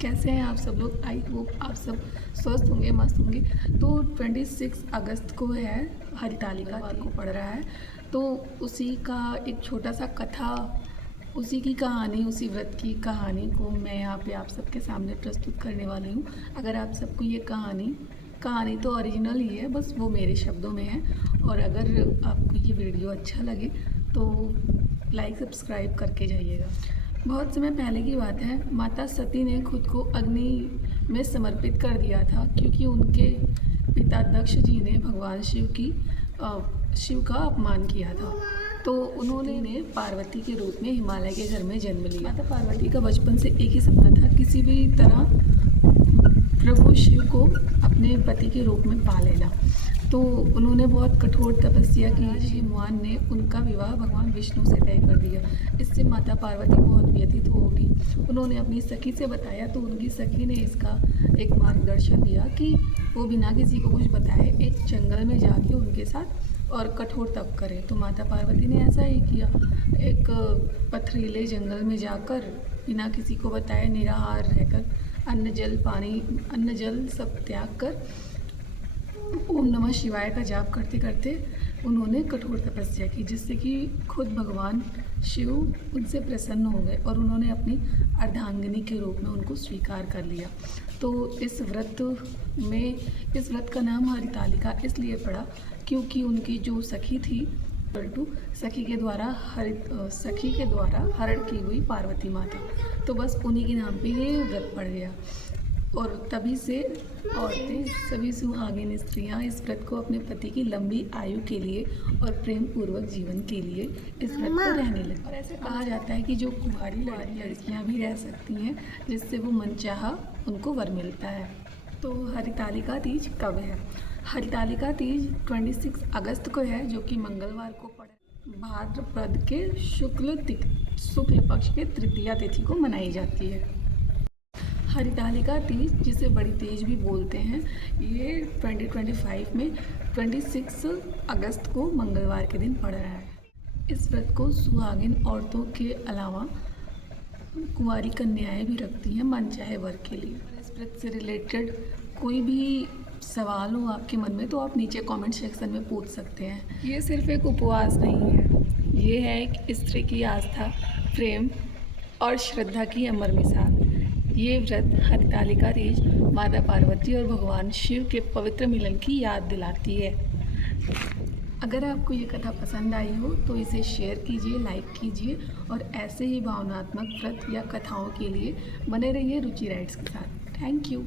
कैसे हैं आप सब लोग। आई होप आप सब स्वस्थ होंगे, मस्त होंगे। तो 26 अगस्त को है हरितालिका को पड़ रहा है, तो उसी का एक छोटा सा कथा, उसी की कहानी, उसी व्रत की कहानी को मैं यहाँ पे आप सबके सामने प्रस्तुत करने वाली हूँ। अगर आप सबको ये कहानी तो ओरिजिनल ही है, बस वो मेरे शब्दों में है। और अगर आपको ये वीडियो अच्छा लगे तो लाइक सब्सक्राइब करके जाइएगा। बहुत समय पहले की बात है, माता सती ने खुद को अग्नि में समर्पित कर दिया था, क्योंकि उनके पिता दक्ष जी ने भगवान शिव का अपमान किया था। तो उन्होंने पार्वती के रूप में हिमालय के घर में जन्म लिया। माता पार्वती का बचपन से एक ही सपना था, किसी भी तरह प्रभु शिव को अपने पति के रूप में पा लेना। तो उन्होंने बहुत कठोर तपस्या की। शिवमान ने उनका विवाह भगवान विष्णु से तय कर दिया। इससे माता पार्वती बहुत व्यथित हो उठी। उन्होंने अपनी सखी से बताया, तो उनकी सखी ने इसका एक मार्गदर्शन दिया कि वो बिना किसी को कुछ बताए एक जंगल में जाके उनके साथ और कठोर तप करे। तो माता पार्वती ने ऐसा ही किया। एक पथरीले जंगल में जाकर बिना किसी को बताए निराहार रहकर अन्न जल सब त्याग कर ओम नमः शिवाय का जाप करते करते उन्होंने कठोर तपस्या की, जिससे कि खुद भगवान शिव उनसे प्रसन्न हो गए और उन्होंने अपनी अर्धांगिनी के रूप में उनको स्वीकार कर लिया। तो इस व्रत का नाम हरितालिका इसलिए पड़ा क्योंकि उनकी जो सखी थी, सखी के द्वारा हरण की हुई पार्वती माता, तो बस उन्हीं के नाम पे ये व्रत पड़ गया। और तभी से औरतें, सभी सुहागिन स्त्रियाँ इस व्रत को अपने पति की लंबी आयु के लिए और प्रेम पूर्वक जीवन के लिए इस व्रत को रहने लगी। और ऐसे कहा जाता है कि जो कुंवारी लड़कियाँ भी रह सकती हैं, जिससे वो मनचाहा उनको वर मिलता है। तो हरितालिका तीज कब है? हरितालिका तीज 26 अगस्त को है, जो कि मंगलवार को पड़ा। भाद्रपद के शुक्ल पक्ष के तृतीया तिथि को मनाई जाती है। हरितालिका तीज, जिसे बड़ी तीज भी बोलते हैं, ये 2025 में 26 अगस्त को मंगलवार के दिन पड़ रहा है। इस व्रत को सुहागिन औरतों के अलावा कुंवारी कन्याएं भी रखती हैं मनचाहे वर के लिए। इस व्रत से रिलेटेड कोई भी सवाल हो आपके मन में, तो आप नीचे कमेंट सेक्शन में पूछ सकते हैं। ये सिर्फ एक उपवास नहीं है, ये है एक स्त्री की आस्था, प्रेम और श्रद्धा की अमर मिसाल। ये व्रत हरितालिका तीज माता पार्वती और भगवान शिव के पवित्र मिलन की याद दिलाती है। अगर आपको ये कथा पसंद आई हो तो इसे शेयर कीजिए, लाइक कीजिए और ऐसे ही भावनात्मक व्रत या कथाओं के लिए बने रहिए रुचि राइट्स के साथ। Thank you.